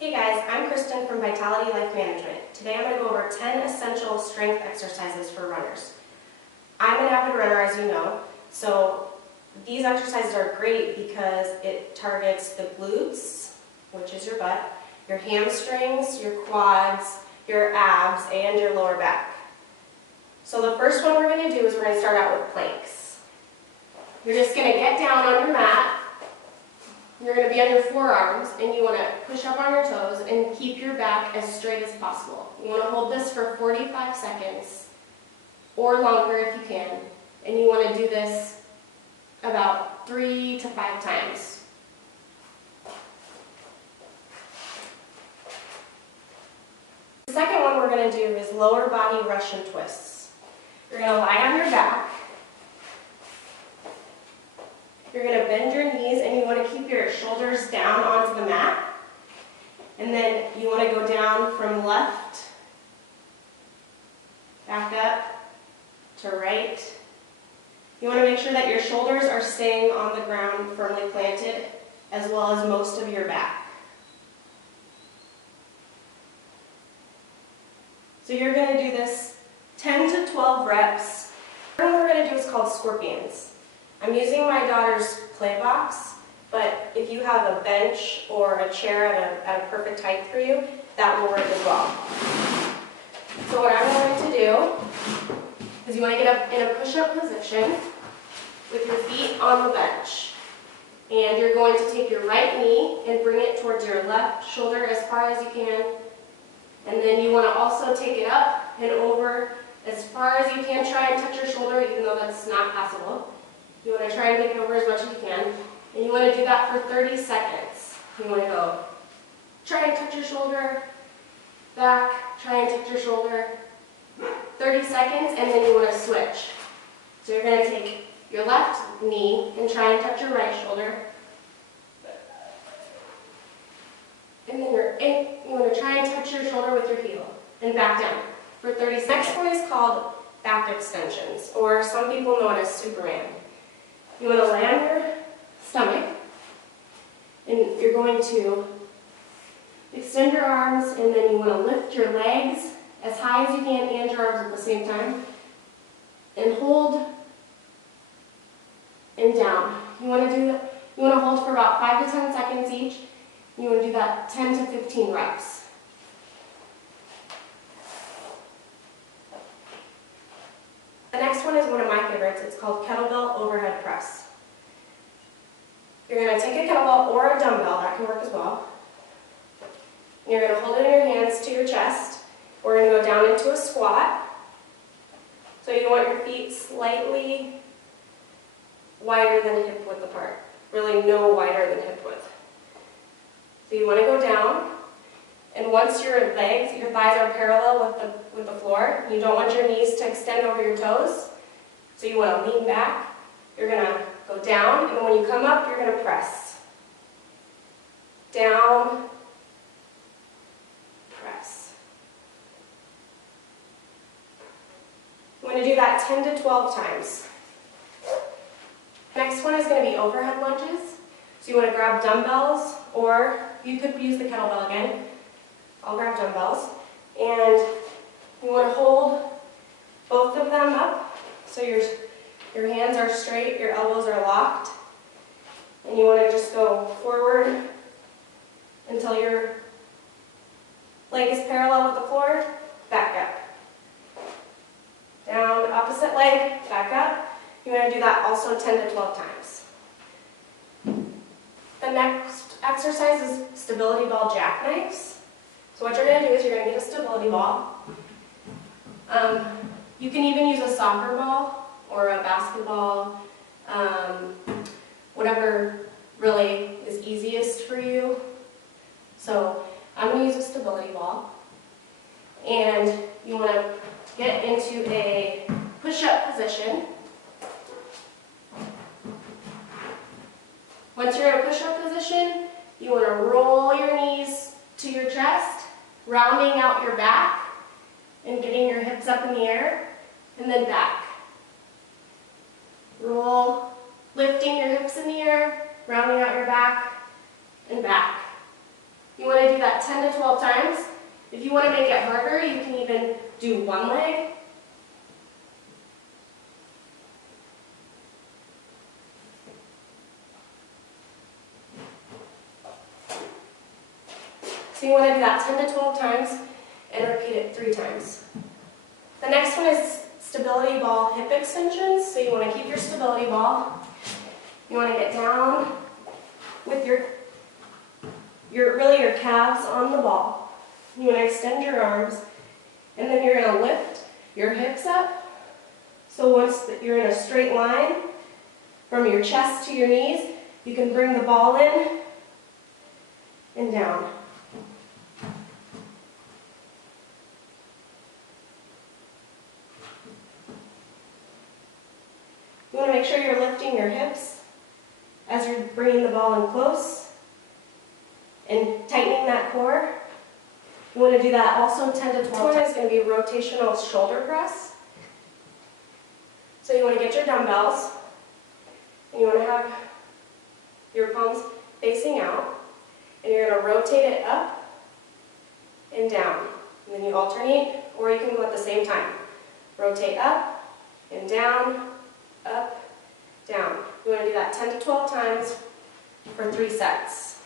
Hey guys, I'm Kristen from Vitality Life Management. Today I'm going to go over 10 essential strength exercises for runners. I'm an avid runner, as you know, so these exercises are great because it targets the glutes, which is your butt, your hamstrings, your quads, your abs, and your lower back. So the first one we're going to do is we're going to start out with planks. You're just going to get down on your mat. You're going to be on your forearms, and you want to push up on your toes and keep your back as straight as possible. You want to hold this for 45 seconds or longer if you can, and you want to do this about 3 to 5 times. The second one we're going to do is lower body Russian twists. You're going to lie on your back. You're going to bend your knees and you want to keep your shoulders down onto the mat. And then you want to go down from left, back up to right. You want to make sure that your shoulders are staying on the ground firmly planted, as well as most of your back. So you're going to do this 10 to 12 reps. The third one we're going to do is called scorpions. I'm using my daughter's play box, but if you have a bench or a chair at a perfect height for you, that will work as well. So what I'm going to do is you want to get up in a push-up position with your feet on the bench. And you're going to take your right knee and bring it towards your left shoulder as far as you can. And then you want to also take it up and over as far as you can. Try and touch your shoulder, even though that's not possible. You want to try and take it over as much as you can. And you want to do that for 30 seconds. You want to go, try and touch your shoulder, back, try and touch your shoulder, 30 seconds, and then you want to switch. So you're going to take your left knee and try and touch your right shoulder. And then you want to try and touch your shoulder with your heel and back down for 30 seconds. The next one is called back extensions, or some people know it as Superman. You want to lay on your stomach, and you're going to extend your arms, and then you want to lift your legs as high as you can and your arms at the same time, and hold and down. You want to hold for about 5 to 10 seconds each. You want to do that 10 to 15 reps. The next one is one of my favorites. It's called kettlebell overhead press. You're going to take a kettlebell or a dumbbell, that can work as well. You're going to hold it in your hands to your chest. We're going to go down into a squat. So you want your feet slightly wider than hip width apart. Really no wider than hip width. So you want to go down, and once your thighs are parallel with the floor, you don't want your knees to extend over your toes. So you want to lean back. You're going to go down, and then when you come up, you're going to press. Down, press. You want to do that 10 to 12 times. Next one is going to be overhead lunges. So you want to grab dumbbells, or you could use the kettlebell again. I'll grab dumbbells. And you want to hold both of them up so your hands are straight, your elbows are locked. And you want to just go forward until your leg is parallel with the floor, back up. Down, opposite leg, back up. You want to do that also 10 to 12 times. The next exercise is stability ball jackknives. So what you're going to do is you're going to get a stability ball. You can even use a soccer ball or a basketball, whatever really is easiest for you. So I'm going to use a stability ball. And you want to get into a push-up position. Once you're in a push-up position, you want to roll your knees to your chest, rounding out your back, and getting your hips up in the air, and then back. Roll, lifting your hips in the air, rounding out your back, and back. You want to do that that 10 to 12 times. If you want to make it harder, you can even do one leg. So you want to do that 10 to 12 times and repeat it 3 times. The next one is stability ball hip extensions. So you want to keep your stability ball. You want to get down with your calves on the ball. You want to extend your arms, and then you're going to lift your hips up. So once you're in a straight line from your chest to your knees, you can bring the ball in and down. You want to make sure you're lifting your hips as you're bringing the ball in close and tightening that core. You want to do that also 10 to 12 times. One is going to be rotational shoulder press. So you want to get your dumbbells, and you want to have your palms facing out, and you're going to rotate it up and down. And then you alternate, or you can go at the same time. Rotate up and down, up, down. You want to do that 10 to 12 times for 3 sets.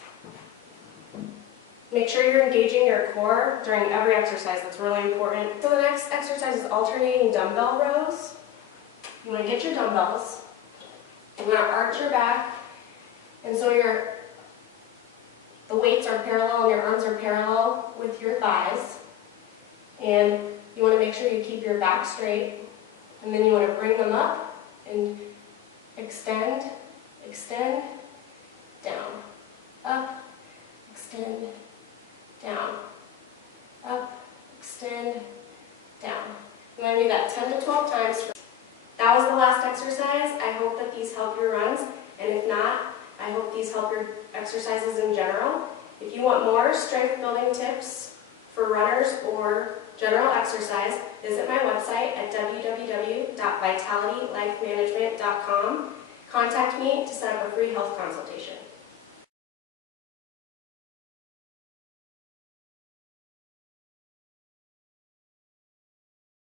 Make sure you're engaging your core during every exercise. That's really important. So the next exercise is alternating dumbbell rows. You want to get your dumbbells. You want to arch your back, and so the weights are parallel and your arms are parallel with your thighs. And you want to make sure you keep your back straight, and then you want to bring them up and extend, extend, down, up, extend, down, up, extend, down. You want to do that 10 to 12 times. That was the last exercise. I hope that these help your runs, and if not, I hope these help your exercises in general. If you want more strength building tips for runners or general exercise, visit my website at www.vitalitylifemanagement.com. Contact me to set up a free health consultation.